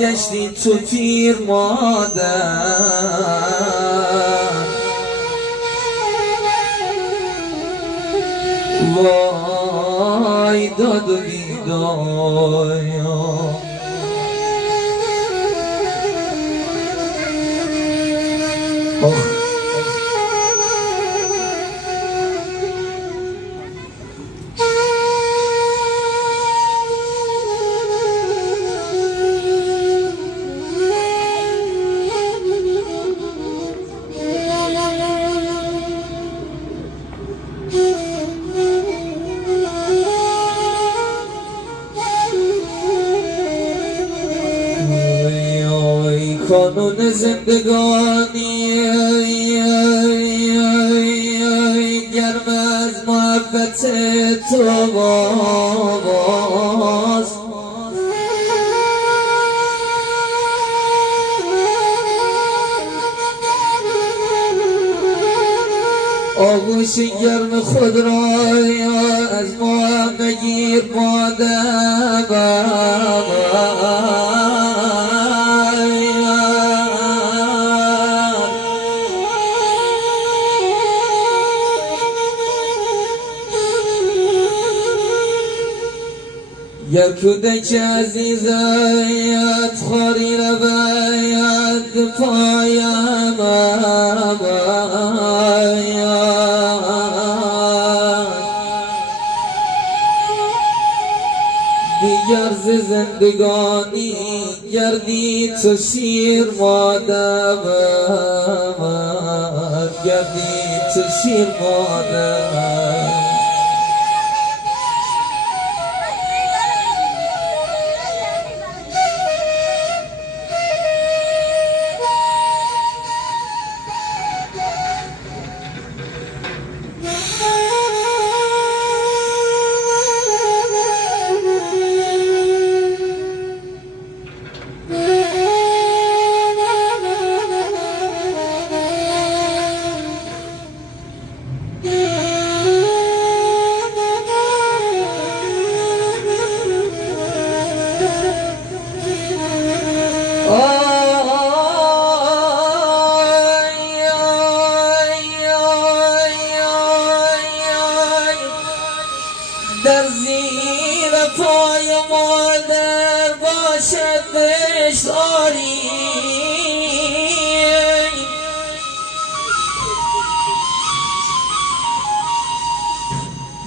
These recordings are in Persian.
گشتی تو پیر مادر وای داد و بیدایا قانون زندگانی گرم از محبت تو باز آغوش گرم خود را از ما نگیر مادر گر کودک عزیزت خاری روید پایم دیگر ز زندگانی گردی تو شیر مادر گردی تو شیر مادر در زیر پای مادر باشد بشاری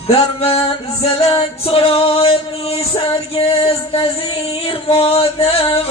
در منزل تو را نیست هرگز نظیر مادر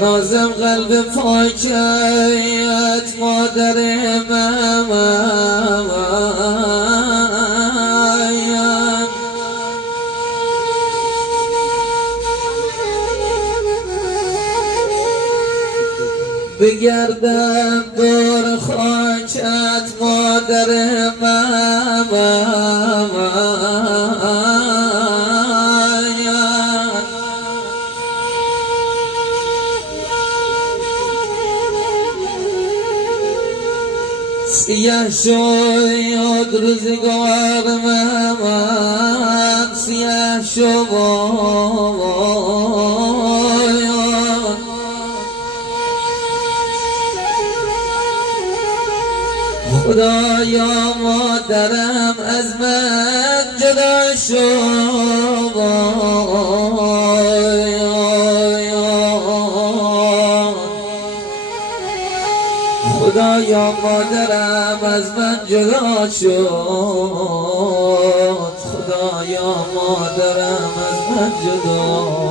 بنازم قلب پاکت مادر من بگردم دور خاکت مادر من سیاه شد روزگار من سیاه شد خدایا مادرم از من جدا شد خدایا مادرم از من جدا شد خدایا مادرم از من جدا